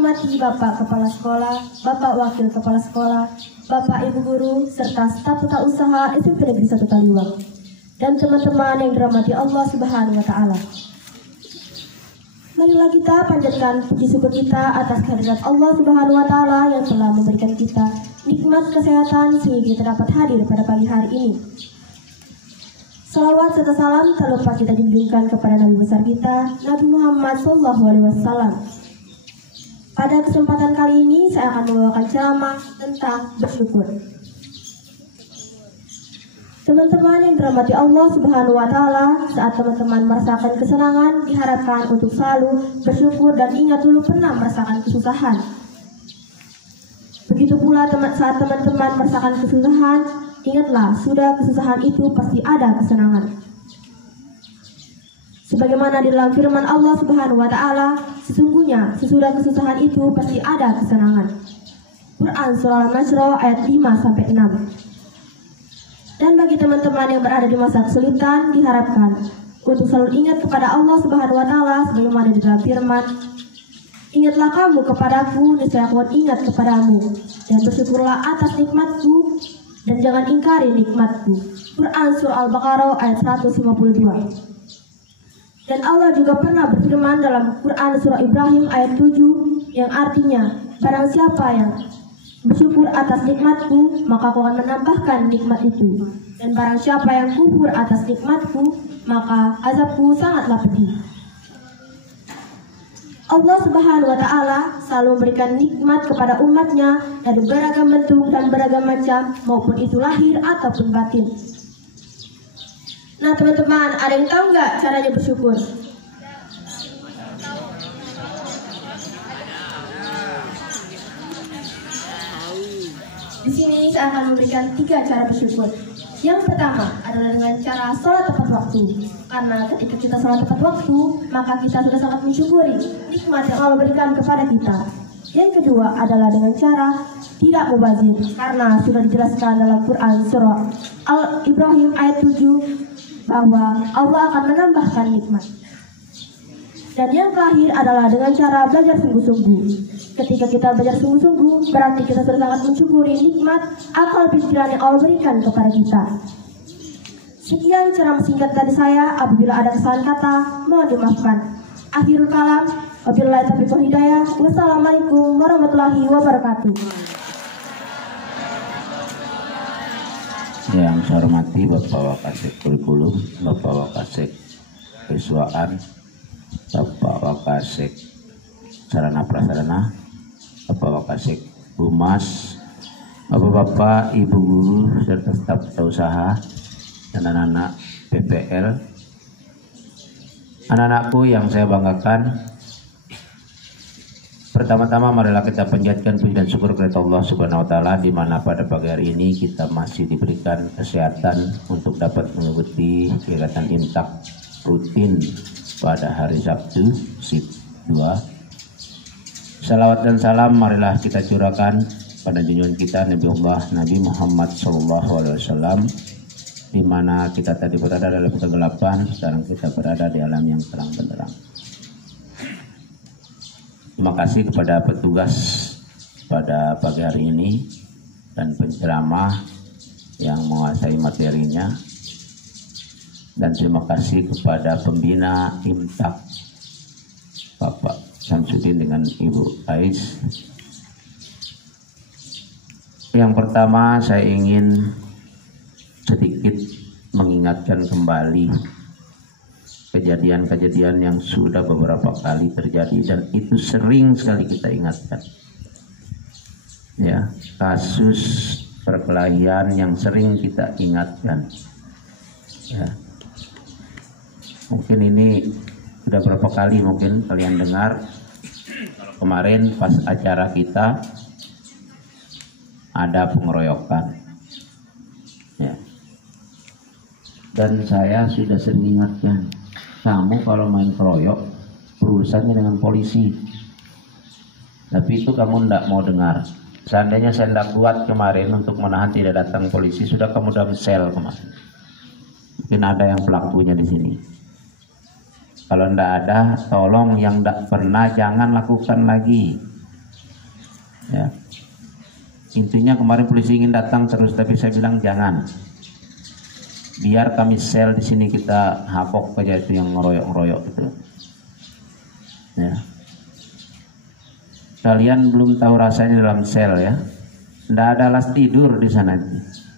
hormati Bapak Kepala Sekolah, Bapak Wakil Kepala Sekolah, Bapak Ibu Guru, serta staf tata usaha SMP Negeri 1 Kaliwang, dan teman-teman yang dirahmati Allah Subhanahu wa Ta'ala. Marilah kita panjatkan puji syukur kita atas kehadirat Allah Subhanahu wa Ta'ala yang telah memberikan kita nikmat kesehatan sehingga kita dapat hadir pada pagi hari ini. Salawat serta salam tak lupa kita junjungkan kepada Nabi besar kita, Nabi Muhammad SAW. Pada kesempatan kali ini saya akan membawakan ceramah tentang bersyukur. Teman-teman yang dirahmati Allah Subhanahu wa Ta'ala, saat teman-teman merasakan kesenangan, diharapkan untuk selalu bersyukur dan ingat dulu pernah merasakan kesusahan. Begitu pula saat teman-teman merasakan kesusahan, ingatlah sudah kesusahan itu pasti ada kesenangan. Sebagaimana di dalam firman Allah Subhanahu wa Ta'ala, sesungguhnya sesudah kesusahan itu pasti ada kesenangan. Quran Surah Al-Nasr ayat 5-6. Dan bagi teman-teman yang berada di masa kesulitan, diharapkan untuk selalu ingat kepada Allah Subhanahu wa Ta'ala sebagaimana di dalam firman, ingatlah kamu kepadaku, niscaya aku ingat kepadamu, dan bersyukurlah atas nikmatku dan jangan ingkari nikmatku. Quran Surah Al-Baqarah ayat 152. Dan Allah juga pernah berfirman dalam Quran Surah Ibrahim ayat 7 yang artinya, barang siapa yang bersyukur atas nikmatku, maka aku akan menambahkan nikmat itu. Dan barang siapa yang kufur atas nikmatku, maka azabku sangatlah pedih. Allah Subhanahu wa Ta'ala selalu memberikan nikmat kepada umatnya dari beragam bentuk dan beragam macam, maupun itu lahir ataupun batin. Nah teman-teman, ada yang tahu nggak caranya bersyukur? Di sini saya akan memberikan 3 cara bersyukur. Yang pertama adalah dengan cara sholat tepat waktu. Karena ketika kita sholat tepat waktu, maka kita sudah sangat mensyukuri nikmat yang Allah berikan kepada kita. Yang kedua adalah dengan cara tidak mubazir, karena sudah dijelaskan dalam Quran Surah Al-Ibrahim ayat 7 bahwa Allah akan menambahkan nikmat. Dan yang terakhir adalah dengan cara belajar sungguh-sungguh. Ketika kita belajar sungguh-sungguh, berarti kita sudah sangat mensyukuri nikmat akal pikiran yang Allah berikan kepada kita. Sekian ceramah singkat dari saya. Apabila ada kesalahan kata, mohon dimaafkan. Akhirul kalam, wabillahi taufiq wal hidayah. Wassalamualaikum warahmatullahi wabarakatuh. Yang saya hormati Bapak Wakasek Kurikulum, Bapak Wakasek Siswaan, Bapak Wakasek Sarana Prasarana, Bapak Wakasek Humas, Bapak-bapak, Ibu Guru, serta staf usaha, dan anak-anak PPL. Anak-anakku yang saya banggakan, pertama-tama marilah kita panjatkan puji dan syukur kepada Allah Subhanahu wa Ta'ala, di mana pada pagi hari ini kita masih diberikan kesehatan untuk dapat mengikuti kegiatan imsak rutin pada hari Sabtu shift 2. Salawat dan salam marilah kita curahkan pada junjungan kita Nabi Muhammad SAW, di mana kita tadi berada dalam kegelapan, sekarang kita berada di alam yang terang benderang. Terima kasih kepada petugas pada pagi hari ini dan penceramah yang menguasai materinya, dan terima kasih kepada pembina imsak Bapak Samsudin dengan Ibu Ais. Yang pertama saya ingin sedikit mengingatkan kembali kejadian-kejadian yang sudah beberapa kali terjadi dan itu sering sekali kita ingatkan. Ya, kasus perkelahian yang sering kita ingatkan. Ya. Mungkin ini sudah berapa kali mungkin kalian dengar. Kemarin pas acara kita ada pengeroyokan, ya. Dan saya sudah sering ingatkan, kamu kalau main keroyok berurusannya dengan polisi. Tapi itu kamu tidak mau dengar. Seandainya saya tidak kuat kemarin untuk menahan tidak datang polisi, sudah kamu dalam sel kemarin. Mungkin ada yang pelakunya di sini. Kalau tidak ada, tolong yang tidak pernah jangan lakukan lagi. Ya. Intinya kemarin polisi ingin datang terus, tapi saya bilang jangan. Biar kami sel di sini kita habok aja itu yang ngeroyok-ngeroyok itu. Ya. Kalian belum tahu rasanya dalam sel ya. Nggak ada alas tidur di sana.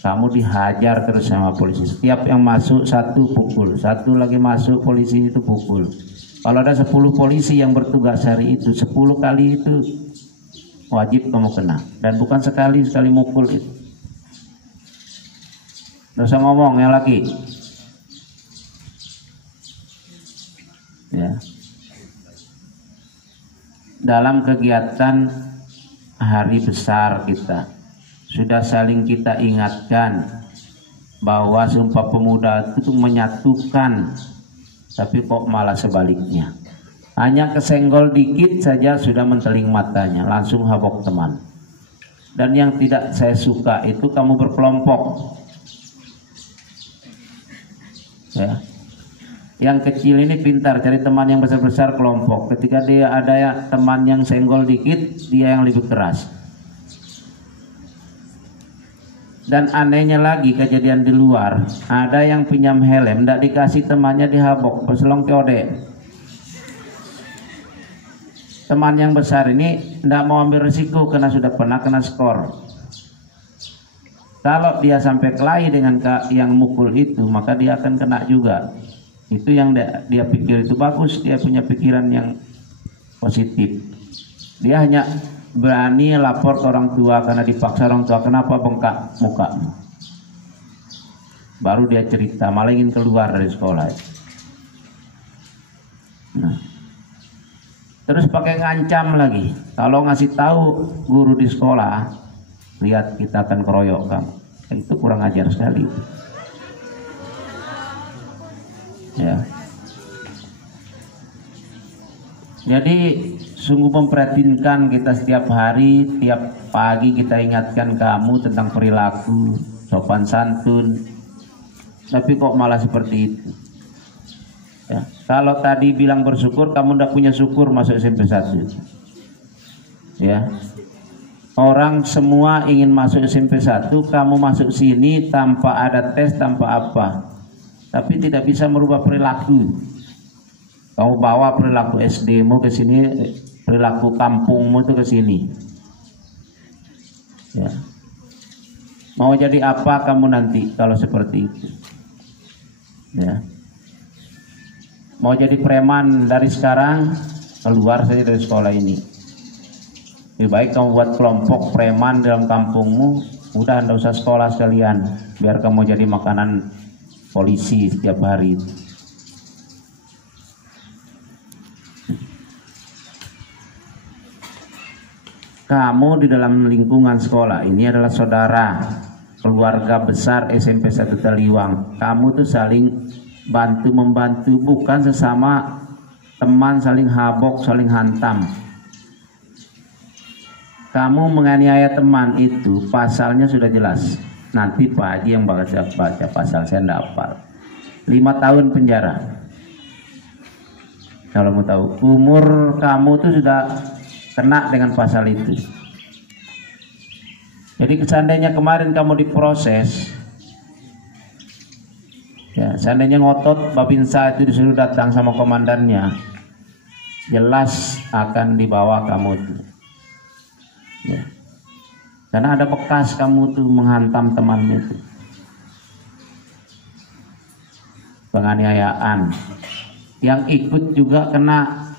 Kamu dihajar terus sama polisi. Setiap yang masuk satu pukul, satu lagi masuk polisi itu pukul. Kalau ada 10 polisi yang bertugas hari itu, 10 kali itu wajib kamu kena. Dan bukan sekali mukul itu. Nggak usah ngomong yang laki. Ya. Dalam kegiatan hari besar kita sudah saling kita ingatkan bahwa Sumpah Pemuda itu menyatukan, tapi kok malah sebaliknya. Hanya kesenggol dikit saja sudah menteling matanya, langsung habok teman. Dan yang tidak saya suka itu kamu berkelompok. Ya. Yang kecil ini pintar cari teman yang besar-besar kelompok. Ketika dia ada teman yang senggol dikit, dia yang lebih keras. Dan anehnya lagi kejadian di luar, ada yang pinjam helm, tidak dikasih temannya dihabok, berselong keode. Teman yang besar ini tidak mau ambil risiko karena sudah pernah kena skor. Kalau dia sampai kelahi dengan yang mukul itu, maka dia akan kena juga. Itu yang dia pikir itu bagus, dia punya pikiran yang positif. Dia hanya berani lapor ke orang tua karena dipaksa orang tua, kenapa bengkak muka. Baru dia cerita, malah ingin keluar dari sekolah. Nah. Terus pakai ngancam lagi. Kalau ngasih tahu guru di sekolah, lihat kita akan keroyok kamu. Itu kurang ajar sekali. Ya. Jadi sungguh memprihatinkan kita setiap hari, tiap pagi kita ingatkan kamu tentang perilaku, sopan santun. Tapi kok malah seperti itu. Ya. Kalau tadi bilang bersyukur, kamu tidak punya syukur masuk SMP 1. Ya. Orang semua ingin masuk SMP 1, kamu masuk sini tanpa ada tes, tanpa apa. Tapi tidak bisa merubah perilaku. Kamu bawa perilaku SD-mu ke sini, perilaku kampungmu itu ke sini. Ya. Mau jadi apa kamu nanti kalau seperti itu? Ya. Mau jadi preman dari sekarang, keluar saja dari sekolah ini. Lebih baik kamu buat kelompok preman dalam kampungmu, udah anda usah sekolah sekalian, biar kamu jadi makanan polisi setiap hari. Kamu di dalam lingkungan sekolah ini adalah saudara, keluarga besar SMP 1 Taliwang. Kamu tuh saling bantu-membantu, bukan sesama teman saling habok, saling hantam. Kamu menganiaya teman itu, pasalnya sudah jelas. Nanti Pak Haji yang baca pasal, saya tidak hafal. 5 tahun penjara. Kalau mau tahu, umur kamu tuh sudah kena dengan pasal itu. Jadi seandainya kemarin kamu diproses, ya, seandainya ngotot Babinsa itu disuruh datang sama komandannya, jelas akan dibawa kamu itu. Ya. Karena ada bekas kamu tuh menghantam temannya itu. Penganiayaan. Yang ikut juga kena.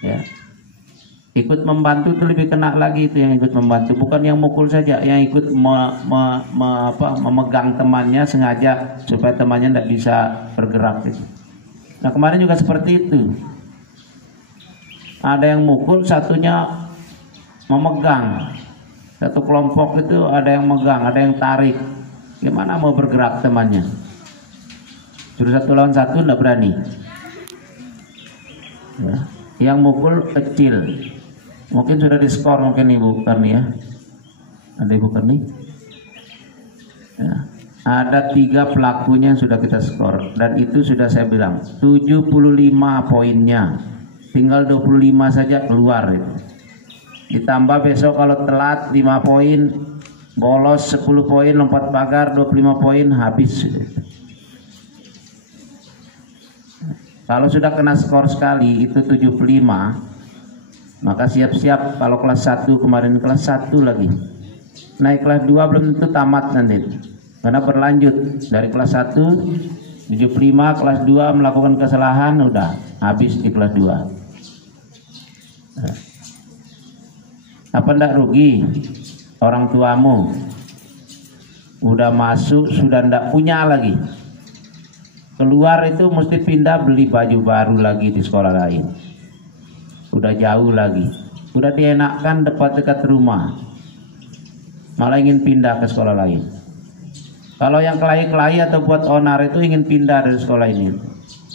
Ya. Ikut membantu itu lebih kena lagi, itu yang ikut membantu, bukan yang mukul saja, yang ikut memegang temannya sengaja supaya temannya tidak bisa bergerak. Nah kemarin juga seperti itu, ada yang mukul, satunya memegang. Satu kelompok itu ada yang megang, ada yang tarik. Gimana mau bergerak temannya? Suruh 1 lawan 1 tidak berani. Ya. Yang mukul kecil. Mungkin sudah diskor mungkin Ibu Karni ya. Ada Ibu Karni? Ya. Ada 3 pelakunya yang sudah kita skor. Dan itu sudah saya bilang 75 poinnya. Tinggal 25 saja keluar itu. Ditambah besok kalau telat 5 poin, bolos 10 poin, lompat pagar 25 poin, habis. Kalau sudah kena skor sekali itu 75, maka siap-siap kalau kelas 1 kemarin kelas 1 lagi. Naik kelas 2 belum tentu tamat nanti. Karena berlanjut dari kelas 1 75, kelas 2 melakukan kesalahan, udah habis di kelas 2. Apa ndak rugi orang tuamu udah masuk sudah ndak punya lagi, keluar itu mesti pindah beli baju baru lagi di sekolah lain, udah jauh lagi, udah dienakkan dekat rumah malah ingin pindah ke sekolah lain. Kalau yang kelahi-kelahi atau buat onar itu ingin pindah dari sekolah ini,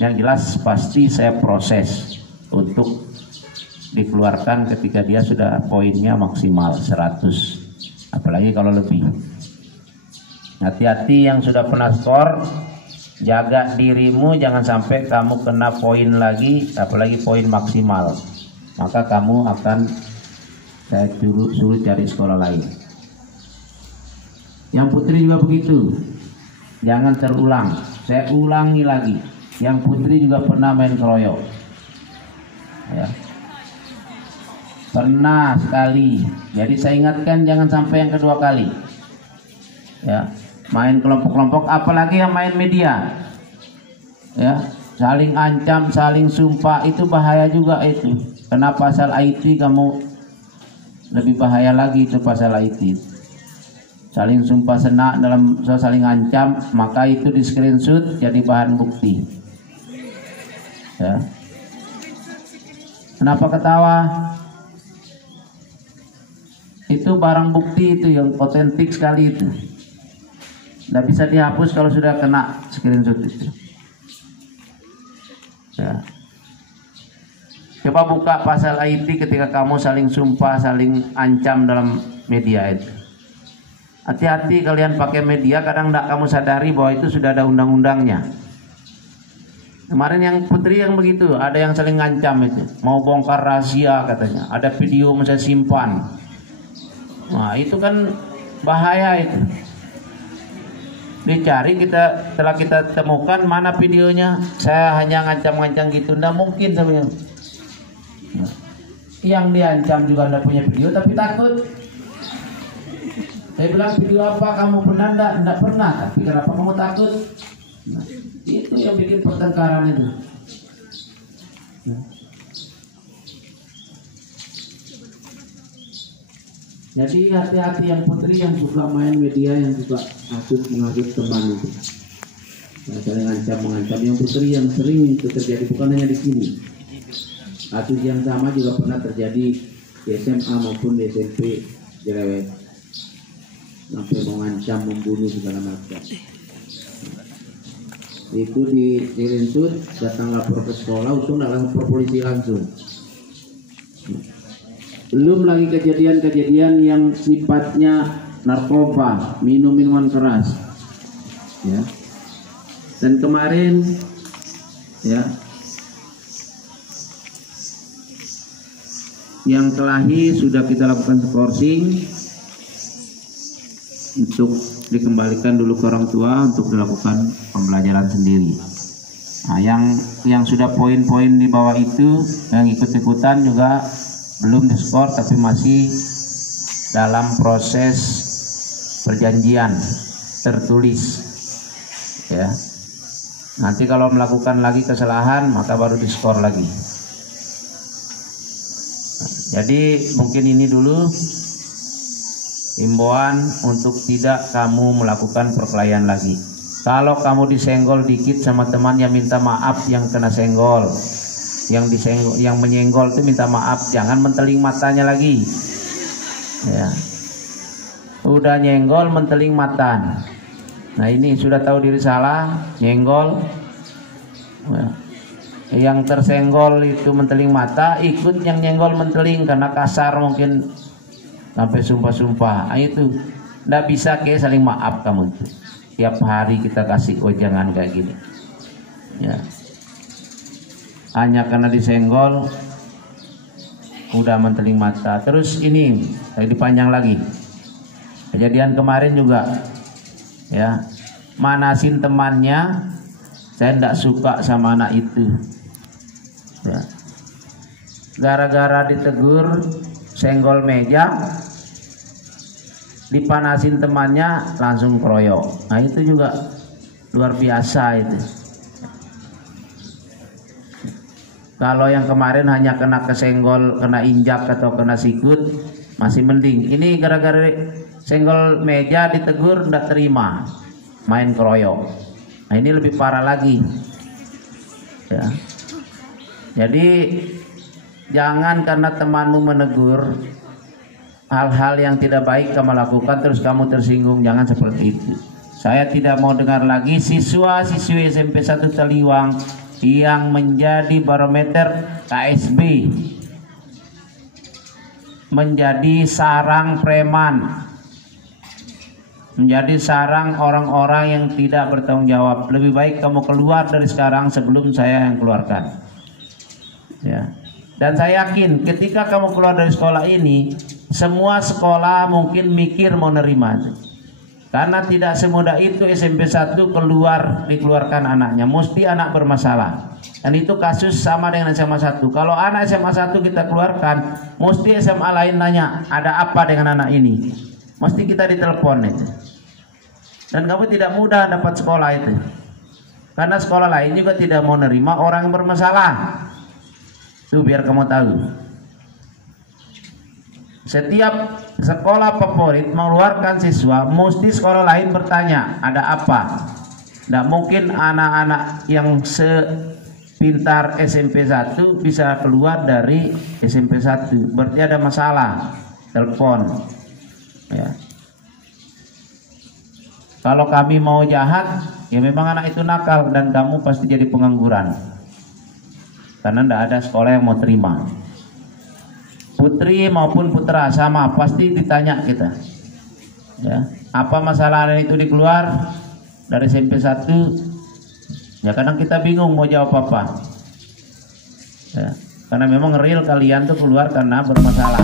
yang jelas pasti saya proses untuk dikeluarkan ketika dia sudah poinnya maksimal 100, apalagi kalau lebih. Hati-hati yang sudah pernah skor, jaga dirimu jangan sampai kamu kena poin lagi, apalagi poin maksimal, maka kamu akan saya suruh cari sekolah lain. Yang putri juga begitu, jangan terulang. Saya ulangi lagi, yang putri juga pernah main keroyok ya. Pernah sekali, jadi saya ingatkan jangan sampai yang kedua kali ya. Main kelompok-kelompok, apalagi yang main media ya, saling ancam, saling sumpah, itu bahaya juga itu. Kena pasal IT kamu lebih bahaya lagi, itu pasal IT. Saling sumpah senak dalam saling ancam, maka itu di screenshot jadi bahan bukti ya. Kenapa ketawa? Itu barang bukti itu yang otentik sekali itu. Tidak bisa dihapus kalau sudah kena screenshot itu. Ya. Coba buka pasal IT ketika kamu saling sumpah, saling ancam dalam media itu. Hati-hati kalian pakai media, kadang tidak kamu sadari bahwa itu sudah ada undang-undangnya. Kemarin yang putri yang begitu, ada yang saling ngancam itu, mau bongkar rahasia katanya, ada video saya simpan. Nah itu kan bahaya itu. Dicari, setelah kita temukan mana videonya, saya hanya ngancam-ngancam gitu, ndak mungkin sebenarnya. Nah, yang diancam juga ndak punya video tapi takut. Saya bilang video apa kamu pernah ndak pernah, tapi kenapa kamu takut? Nah, itu yang bikin pertengkaran itu. Nah. Jadi hati-hati yang putri yang suka main media, yang suka menghasut teman itu. Yang saling mengancam. Yang putri yang sering itu terjadi bukan hanya di sini. Kasus yang sama juga pernah terjadi di SMA maupun di SMP Jerewet. Sampai mengancam, membunuh segala macam. Itu di screenshot, datang lapor ke sekolah, langsung lapor polisi langsung. Belum lagi kejadian-kejadian yang sifatnya narkoba, minuman keras ya. Dan kemarin ya, yang kelahi sudah kita lakukan skorsing untuk dikembalikan dulu ke orang tua untuk dilakukan pembelajaran sendiri. Nah, yang sudah poin-poin di bawah itu yang ikut-ikutan juga belum diskor tapi masih dalam proses perjanjian tertulis ya. Nanti kalau melakukan lagi kesalahan maka baru diskor lagi. Nah, jadi mungkin ini dulu himbauan untuk tidak kamu melakukan perkelahian lagi. Kalau kamu disenggol dikit sama teman, ya minta maaf yang kena senggol. Yang disenggol, yang menyenggol itu minta maaf, jangan menteling matanya lagi. Ya. Udah nyenggol menteling mata. Nah ini sudah tahu diri salah, nyenggol. Ya. Yang tersenggol itu menteling mata, ikut yang nyenggol menteling karena kasar mungkin sampai sumpah-sumpah. Nah, itu nggak bisa kayak saling maaf kamu itu. Tiap hari kita kasih jangan kayak gini. Ya. Hanya karena disenggol udah menteling mata. Terus ini dipanjang lagi. Kejadian kemarin juga, ya, manasin temannya, saya tidak suka sama anak itu. Ya. Gara-gara ditegur, senggol meja, dipanasin temannya, langsung kroyok. Nah itu juga luar biasa itu. Kalau yang kemarin hanya kena kesenggol, kena injak atau kena sikut, masih mending. Ini gara-gara senggol meja ditegur, tidak terima, main keroyok. Nah ini lebih parah lagi. Ya. Jadi jangan karena temanmu menegur hal-hal yang tidak baik kamu lakukan terus kamu tersinggung. Jangan seperti itu. Saya tidak mau dengar lagi siswa-siswi SMP 1 Taliwang yang menjadi barometer KSB, menjadi sarang preman, menjadi sarang orang-orang yang tidak bertanggung jawab. Lebih baik kamu keluar dari sekarang sebelum saya yang keluarkan. Ya. Dan saya yakin ketika kamu keluar dari sekolah ini, semua sekolah mungkin mikir mau nerima. Karena tidak semudah itu SMP 1 dikeluarkan anaknya. Mesti anak bermasalah. Dan itu kasus sama dengan SMA 1. Kalau anak SMA 1 kita keluarkan, mesti SMA lain nanya, ada apa dengan anak ini? Mesti kita ditelepon itu. Dan kamu tidak mudah dapat sekolah itu. Karena sekolah lain juga tidak mau nerima orang yang bermasalah. Itu biar kamu tahu. Setiap sekolah favorit mengeluarkan siswa, mesti sekolah lain bertanya, ada apa? Tidak mungkin anak-anak yang sepintar SMP 1 bisa keluar dari SMP 1. Berarti ada masalah. Telepon. Ya. Kalau kami mau jahat, ya memang anak itu nakal dan kamu pasti jadi pengangguran. Karena tidak ada sekolah yang mau terima. Putri maupun putra sama, pasti ditanya kita. Ya, apa masalah itu dikeluar dari SMP 1? Ya kadang kita bingung mau jawab apa. Ya, karena memang real kalian tuh keluar karena bermasalah.